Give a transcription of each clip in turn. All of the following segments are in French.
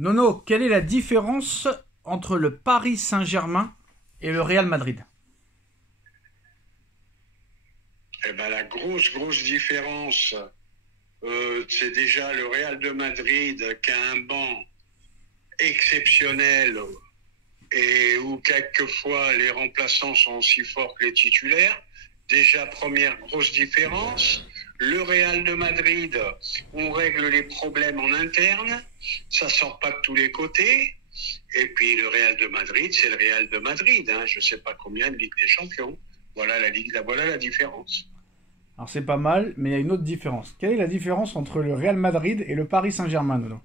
Nono, quelle est la différence entre le Paris Saint-Germain et le Real Madrid? Eh ben, la grosse différence, c'est déjà le Real de Madrid qui a un banc exceptionnel et où quelquefois les remplaçants sont aussi forts que les titulaires. Déjà, première grosse différence. Le Real de Madrid, on règle les problèmes en interne, ça sort pas de tous les côtés. Et puis le Real de Madrid, c'est le Real de Madrid, hein. Je sais pas combien de Ligue des Champions. Voilà la différence. Alors c'est pas mal, mais il y a une autre différence. Quelle est la différence entre le Real Madrid et le Paris Saint-Germain, Nono?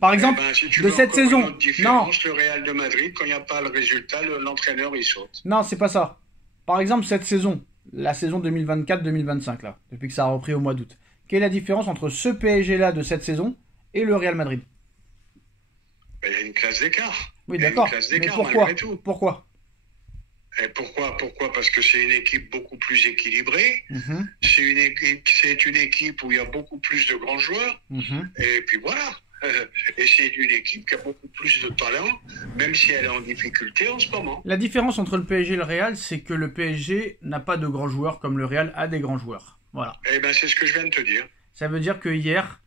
Par Eh exemple, ben, si tu de veux cette encore une saison. autre Non, différence, le Real de Madrid, quand il n'y a pas le résultat, l'entraîneur il saute. non, c'est pas ça. Par exemple, cette saison, la saison 2024-2025, là, depuis que ça a repris au mois d'août. Quelle est la différence entre ce PSG-là de cette saison et le Real Madrid? Ben, il y a une classe d'écart. Oui, Il y a une d'accord. classe Mais d'écart pourquoi? malgré tout. Pourquoi? Et pourquoi? Parce que c'est une équipe beaucoup plus équilibrée. Mhm, C'est une équipe où il y a beaucoup plus de grands joueurs. mhm. Et puis voilà. Et c'est une équipe qui a beaucoup plus de talent, même si elle est en difficulté en ce moment. La différence entre le PSG et le Real, c'est que le PSG n'a pas de grands joueurs comme le Real a des grands joueurs. Voilà. Eh ben, c'est ce que je viens de te dire. Ça veut dire que hier,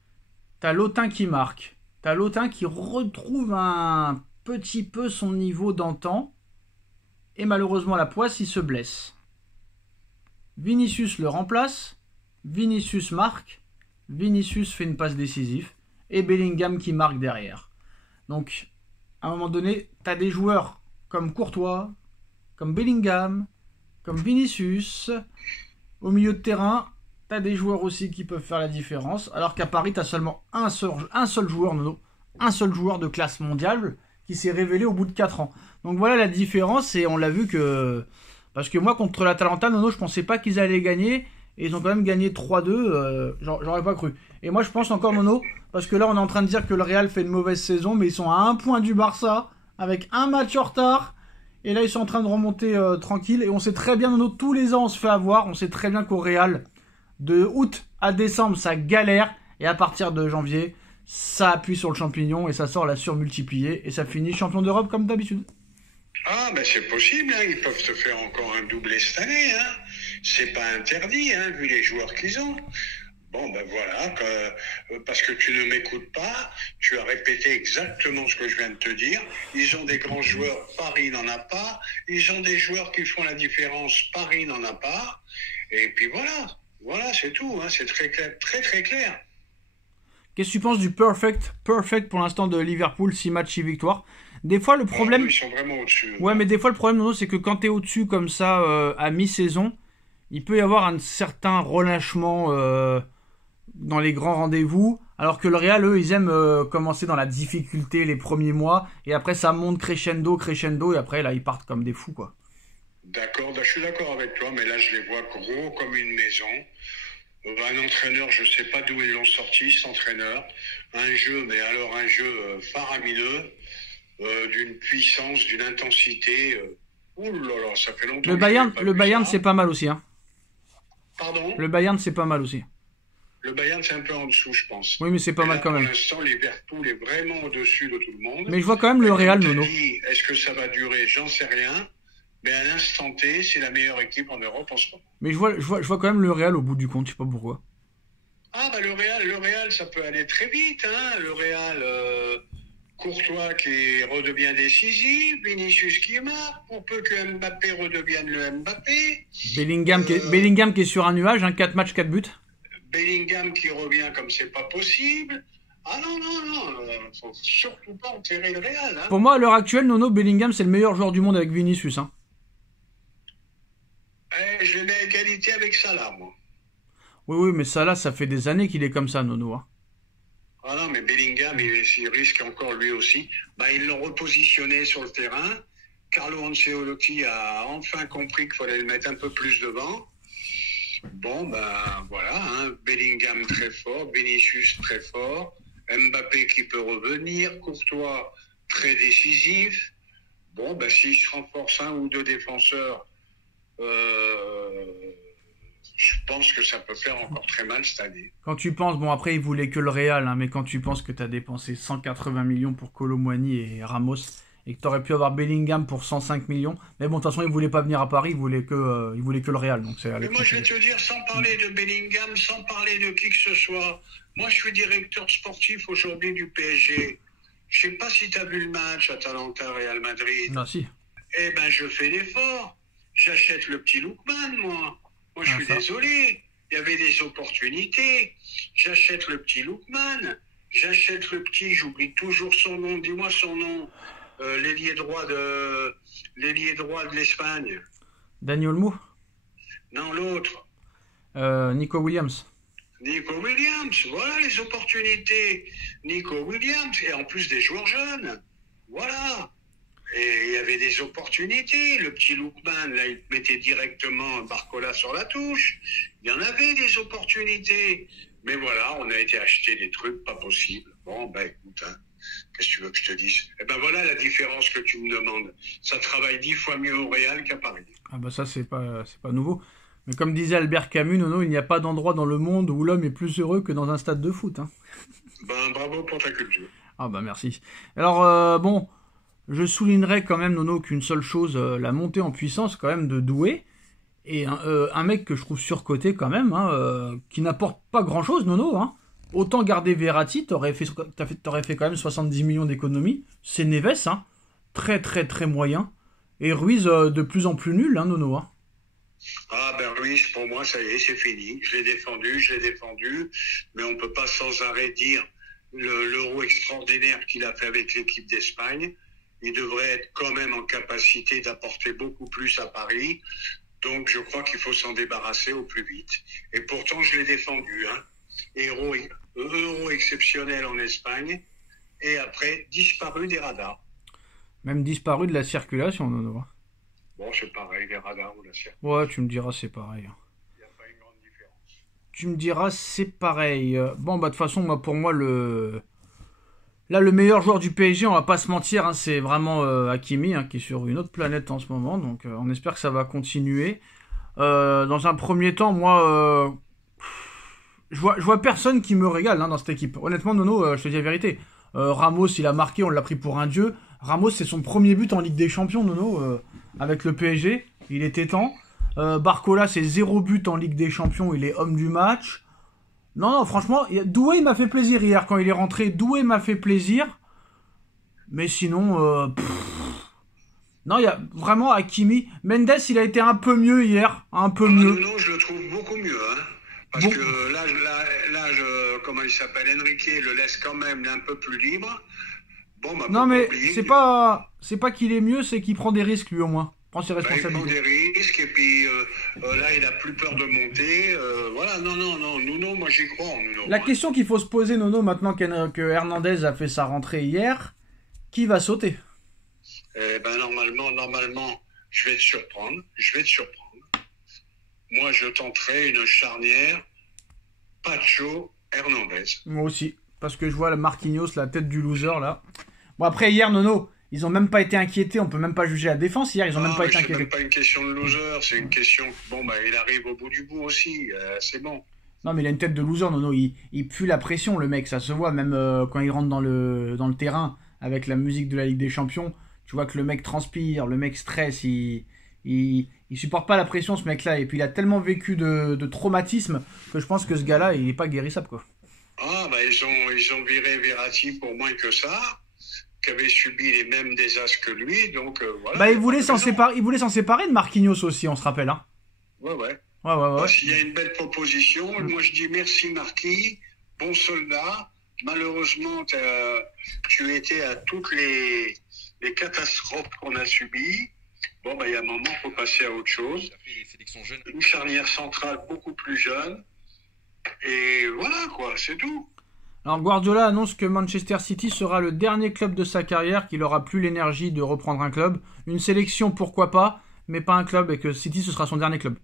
t'as Lotin qui marque. T'as Lotin qui retrouve un petit peu son niveau d'antan. Et malheureusement, la Poisse, il se blesse. Vinicius le remplace. Vinicius marque. Vinicius fait une passe décisive. Et Bellingham qui marque derrière. Donc, à un moment donné, t'as des joueurs comme Courtois, comme Bellingham, comme Vinicius. Au milieu de terrain, t'as des joueurs aussi qui peuvent faire la différence. Alors qu'à Paris, t'as seulement un seul joueur, Nono. Un seul joueur de classe mondiale qui s'est révélé au bout de 4 ans. Donc voilà la différence, et on l'a vu que... Parce que moi, contre l'Atalanta, Nono, je pensais pas qu'ils allaient gagner, et ils ont quand même gagné 3-2, j'aurais pas cru. Et moi, je pense encore, Nono, parce que là, on est en train de dire que le Real fait une mauvaise saison, mais ils sont à un point du Barça, avec un match en retard, et là, ils sont en train de remonter tranquille, et on sait très bien, Nono, tous les ans, on se fait avoir, on sait très bien qu'au Real, de août à décembre, ça galère, et à partir de janvier, ça appuie sur le champignon, et ça sort la surmultipliée, et ça finit champion d'Europe comme d'habitude. Ah, ben c'est possible, hein. Ils peuvent te faire encore un doublé cette année, hein. C'est pas interdit, hein, vu les joueurs qu'ils ont. Bon, ben voilà, parce que tu ne m'écoutes pas, tu as répété exactement ce que je viens de te dire. Ils ont des grands joueurs, Paris n'en a pas. Ils ont des joueurs qui font la différence, Paris n'en a pas. Et puis voilà, c'est tout, hein. C'est très clair, très clair. Qu'est-ce que tu penses du perfect pour l'instant de Liverpool, 6 matchs, 6 victoires? Des fois, le Oh, problème... ils sont vraiment au-dessus. Ouais, mais des fois, le problème, Nono, c'est que quand t'es au-dessus comme ça, à mi-saison, il peut y avoir un certain relâchement dans les grands rendez-vous, alors que le Real, eux, ils aiment commencer dans la difficulté les premiers mois, et après, ça monte crescendo, et après, là, ils partent comme des fous, quoi. D'accord, ben, je suis d'accord avec toi, mais là, je les vois gros comme une maison. Un entraîneur, je ne sais pas d'où ils l'ont sorti, cet entraîneur. Un jeu, mais alors un jeu faramineux, d'une puissance, d'une intensité. Ouh là là, ça fait longtemps Le que je n'ai Bayern, pas le vu Bayern, ça. c'est pas mal aussi, hein. Pardon? Le Bayern, c'est pas mal aussi. Le Bayern, c'est un peu en dessous, je pense. Oui, mais c'est pas Et mal là, quand pour même. l'instant, Liverpool est vraiment au-dessus de tout le monde. Mais je vois quand même le Et Real, comme tu Nono. dis, est-ce que ça va durer? J'en sais rien. Mais à l'instant T, c'est la meilleure équipe en Europe en ce moment. Mais je vois quand même le Real au bout du compte, je sais pas pourquoi. Ah, bah le Real, ça peut aller très vite, hein. Le Real, Courtois qui redevient décisif, Vinicius qui marque, pour peu que Mbappé redevienne le Mbappé, Bellingham qui est sur un nuage, hein, 4 matchs, 4 buts. Bellingham qui revient comme c'est pas possible. Ah non, faut surtout pas enterrer le Real, hein. Pour moi, à l'heure actuelle, Nono, Bellingham, c'est le meilleur joueur du monde avec Vinicius, hein. Je le mets à égalité avec Salah, moi. Oui, mais ça là, ça fait des années qu'il est comme ça, Nono, hein. Ah non, mais Bellingham, il risque encore lui aussi. Bah, ils l'ont repositionné sur le terrain. Carlo Ancelotti a enfin compris qu'il fallait le mettre un peu plus devant. Bon, ben voilà, hein. Bellingham très fort, Vinicius très fort, Mbappé qui peut revenir, Courtois très décisif. Bon, ben s'il se renforce un ou deux défenseurs, je pense que ça peut faire encore très mal cette année. Quand tu penses, bon après il voulait que le Real, hein, mais quand tu penses que tu as dépensé 180 millions pour Kolo Muani et Ramos, et que tu aurais pu avoir Bellingham pour 105 millions, mais bon de toute façon il voulait pas venir à Paris, il voulait que le Real. Donc mais moi je vais te dire, sans parler de Bellingham, sans parler de qui que ce soit, moi je suis directeur sportif aujourd'hui du PSG. Je sais pas si tu as vu le match Atalanta-Real Madrid. Ah si. Eh ben je fais l'effort. J'achète le petit Lookman, moi. Moi, je suis désolé. Il y avait des opportunités. J'achète le petit Lookman. J'achète le petit, j'oublie toujours son nom. Dis-moi son nom. L'ailier droit de l'Espagne. Daniel Olmo. Non, l'autre. Nico Williams. Nico Williams. Voilà les opportunités. Nico Williams. Et en plus des joueurs jeunes. Voilà. Et il y avait des opportunités. Le petit Lookman, là, il mettait directement Barcola sur la touche. Il y en avait des opportunités. Mais voilà, on a été acheter des trucs pas possibles. Bon, ben écoute, hein, qu'est-ce que tu veux que je te dise? Eh ben voilà la différence que tu me demandes. Ça travaille 10 fois mieux au Real qu'à Paris. Ah bah ça, c'est pas nouveau. Mais comme disait Albert Camus, Nono, il n'y a pas d'endroit dans le monde où l'homme est plus heureux que dans un stade de foot. Hein. Ben bravo pour ta culture. Ah bah merci. Alors, bon... Je soulignerais quand même, Nono, qu'une seule chose, la montée en puissance quand même de Doué, et un mec que je trouve surcoté quand même, hein, qui n'apporte pas grand-chose, Nono. Hein. Autant garder Verratti, t'aurais fait quand même 70 millions d'économies. C'est Neves, hein, très très très moyen. Et Ruiz de plus en plus nul, hein, Nono. Hein. Ah ben Ruiz, pour moi, ça y est, c'est fini. Je l'ai défendu, mais on peut pas sans arrêt dire l'euro extraordinaire qu'il a fait avec l'équipe d'Espagne. Il devrait être quand même en capacité d'apporter beaucoup plus à Paris. Donc, je crois qu'il faut s'en débarrasser au plus vite. Et pourtant, je l'ai défendu. Hein. Euro exceptionnel en Espagne. Et après, disparu des radars. Même disparu de la circulation, Nono. Bon, c'est pareil, les radars ou la circulation. Ouais, tu me diras, c'est pareil. Il n'y a pas une grande différence. Tu me diras, c'est pareil. Bon, bah, de toute façon, moi, pour moi, Là, le meilleur joueur du PSG, on va pas se mentir, hein, c'est vraiment Hakimi, hein, qui est sur une autre planète en ce moment. Donc, on espère que ça va continuer. Dans un premier temps, moi, je vois personne qui me régale hein, dans cette équipe. Honnêtement, Nono, je te dis la vérité. Ramos, il a marqué, on l'a pris pour un dieu. Ramos, c'est son premier but en Ligue des Champions, Nono, avec le PSG. Il était temps. Barcola, c'est 0 but en Ligue des Champions. Il est homme du match. Non, franchement, Doué m'a fait plaisir hier quand il est rentré. Doué m'a fait plaisir. Mais sinon, non, il y a vraiment Hakimi. Mendes, il a été un peu mieux hier. Un peu mieux. Non, je le trouve beaucoup mieux. Hein, parce que là, comment il s'appelle, Enrique le laisse quand même un peu plus libre. Bon, bah, non, mais c'est pas qu'il est mieux, c'est qu'il prend des risques lui au moins. Prend ses responsabilités. Il prend des risques et puis là, il a plus peur de monter. Voilà, non, Nuno, moi j'y crois en Nuno. La question qu'il faut se poser, Nono, maintenant que Hernandez a fait sa rentrée hier, qui va sauter? Eh ben normalement, je vais te surprendre. Moi, je tenterai une charnière Pacho-Hernandez. Moi aussi, parce que je vois la Marquinhos, la tête du loser là. Bon après hier, Nono. Ils ont même pas été inquiétés, on peut même pas juger la défense hier, ils ont même pas été inquiétés. C'est même pas une question de loser, c'est une question bon bah il arrive au bout du bout aussi, c'est bon. Non mais il a une tête de loser, Nono, il pue la pression le mec, ça se voit même quand il rentre dans le terrain avec la musique de la Ligue des Champions, tu vois que le mec transpire, le mec stresse, il supporte pas la pression ce mec là et puis il a tellement vécu de traumatisme que je pense que ce gars là il est pas guérissable quoi. Ah bah ils ont viré Verratti pour moins que ça. Qui avait subi les mêmes désastres que lui, donc voilà. Bah il voulait s'en séparer de Marquinhos aussi, on se rappelle, hein. Ouais. Ouais. S'il y a une belle proposition, moi je dis merci Marquis, bon soldat. Malheureusement, tu étais à toutes les catastrophes qu'on a subies. Bon bah il y a un moment, faut passer à autre chose. Une charnière centrale beaucoup plus jeune. Et voilà quoi, c'est tout. Alors Guardiola annonce que Manchester City sera le dernier club de sa carrière, qu'il n'aura plus l'énergie de reprendre un club. Une sélection pourquoi pas, mais pas un club, et que City ce sera son dernier club.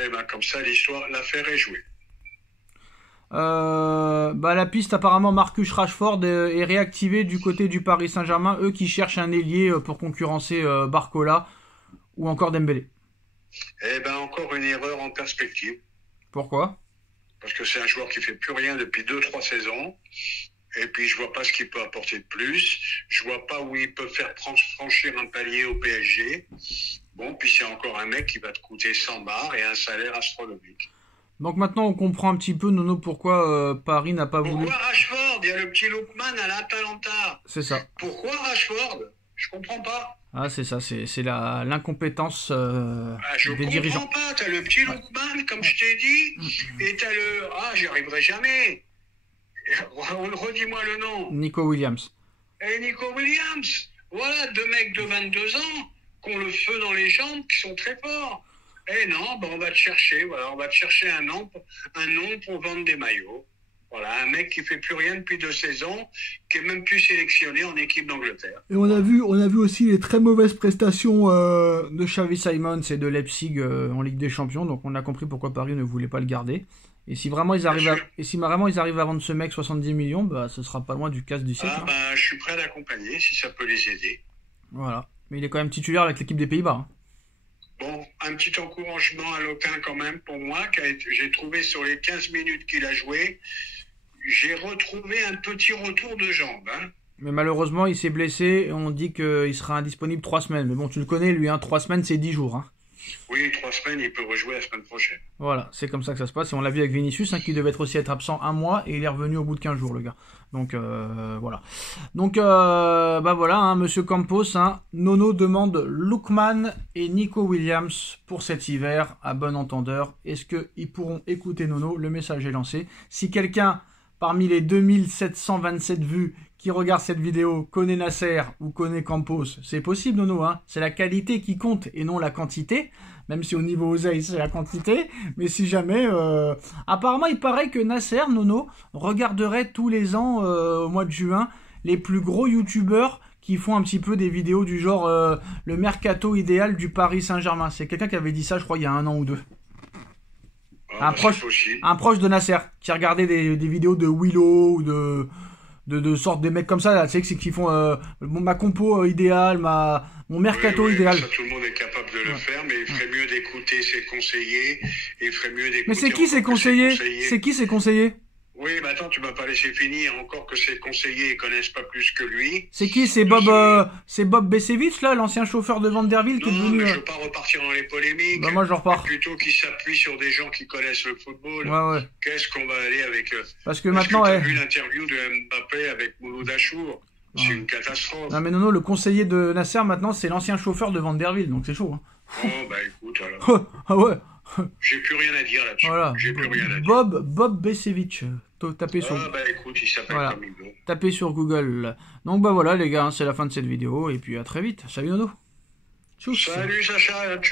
Et ben comme ça l'affaire est jouée. La piste apparemment Marcus Rashford est réactivée du côté du Paris Saint-Germain, eux qui cherchent un ailier pour concurrencer Barcola ou encore Dembélé. Eh ben encore une erreur en perspective. Pourquoi? Parce que c'est un joueur qui fait plus rien depuis 2-3 saisons. Et puis, je vois pas ce qu'il peut apporter de plus. Je vois pas où il peut faire franchir un palier au PSG. Bon, puis c'est encore un mec qui va te coûter 100 bars et un salaire astronomique. Donc maintenant, on comprend un petit peu, Nono, pourquoi Paris n'a pas voulu... Pourquoi Rashford? Il y a le petit Lookman à l'Atalanta. C'est ça. Pourquoi Rashford? Je comprends pas. Ah, c'est ça, c'est l'incompétence Je des dirigeants. comprends pas. T'as le petit Lookman, comme je t'ai dit, et t'as le... Ah, j'y arriverai jamais. Redis-moi le nom. Nico Williams. Et Nico Williams. Voilà, deux mecs de 22 ans qui ont le feu dans les jambes, qui sont très forts. Eh non, ben on va te chercher, voilà, on va te chercher un nom pour vendre des maillots. Voilà, un mec qui fait plus rien depuis 2 saisons, qui est même plus sélectionné en équipe d'Angleterre. Et on a vu aussi les très mauvaises prestations de Xavi Simons et de Leipzig en Ligue des Champions, donc on a compris pourquoi Paris ne voulait pas le garder. Et si vraiment ils arrivent à vendre ce mec 70 millions, bah ce sera pas loin du casse du siècle. Ah bah je suis prêt à l'accompagner si ça peut les aider. Voilà, mais il est quand même titulaire avec l'équipe des Pays-Bas. Bon, un petit encouragement à Lotin quand même pour moi, j'ai trouvé sur les 15 minutes qu'il a joué, j'ai retrouvé un petit retour de jambes. Hein. Mais malheureusement, il s'est blessé et on dit qu'il sera indisponible 3 semaines. Mais bon, tu le connais, lui, 3 semaines, c'est 10 jours. Hein. Oui, 3 semaines, il peut rejouer la semaine prochaine. Voilà, c'est comme ça que ça se passe. Et on l'a vu avec Vinicius, qui devait aussi être absent 1 mois, et il est revenu au bout de 15 jours, le gars. Donc, voilà. Donc, bah voilà, hein, Monsieur Campos, Nono demande Lookman et Nico Williams pour cet hiver, à bon entendeur. Est-ce qu'ils pourront écouter Nono? Le message est lancé. Si quelqu'un, parmi les 2727 vues qui regarde cette vidéo, connaît Nasser ou connaît Campos, c'est possible, Nono, hein. C'est la qualité qui compte et non la quantité. Même si au niveau oseille, c'est la quantité. Mais si jamais... Apparemment, il paraît que Nasser, Nono, regarderait tous les ans, au mois de juin, les plus gros youtubeurs qui font un petit peu des vidéos du genre le mercato idéal du Paris Saint-Germain. C'est quelqu'un qui avait dit ça, je crois, il y a 1 an ou 2. Ah, un proche de Nasser, qui regardait des vidéos de Willow ou de sorte des mecs comme ça, là, tu sais, qui font ma compo idéale, mon mercato idéal. Ça, tout le monde est capable de le faire, mais il ferait mieux d'écouter ses conseillers. Il ferait mieux d'écouter. Mais c'est qui ses conseillers? C'est qui ses conseillers? Oui, mais attends, tu m'as pas laissé finir. Encore que ses conseillers ne connaissent pas plus que lui. C'est qui? C'est Bob Besevich, là, l'ancien chauffeur de Vanderbilt qui est devenu... Non, mais je veux pas repartir dans les polémiques. Bah moi, je repars. Plutôt qu'il s'appuie sur des gens qui connaissent le football. Ouais. Qu'est-ce qu'on va aller avec... Parce que maintenant... tu as vu l'interview de Mbappé avec Mouloud Achour? C'est une catastrophe. Non, mais non, le conseiller de Nasser, maintenant, c'est l'ancien chauffeur de Vanderbilt, donc c'est chaud. Hein. Oh, bah écoute, alors... Ah ouais. J'ai plus rien à dire là-dessus. Voilà. J'ai plus rien à dire. Bob Besevich. Tapez sur... Ah bah écoute, il s'appelle comme il veut. Tapez sur Google. Donc bah voilà les gars, c'est la fin de cette vidéo et puis à très vite. Salut Nono. Tchuss. Salut Sacha, tchou.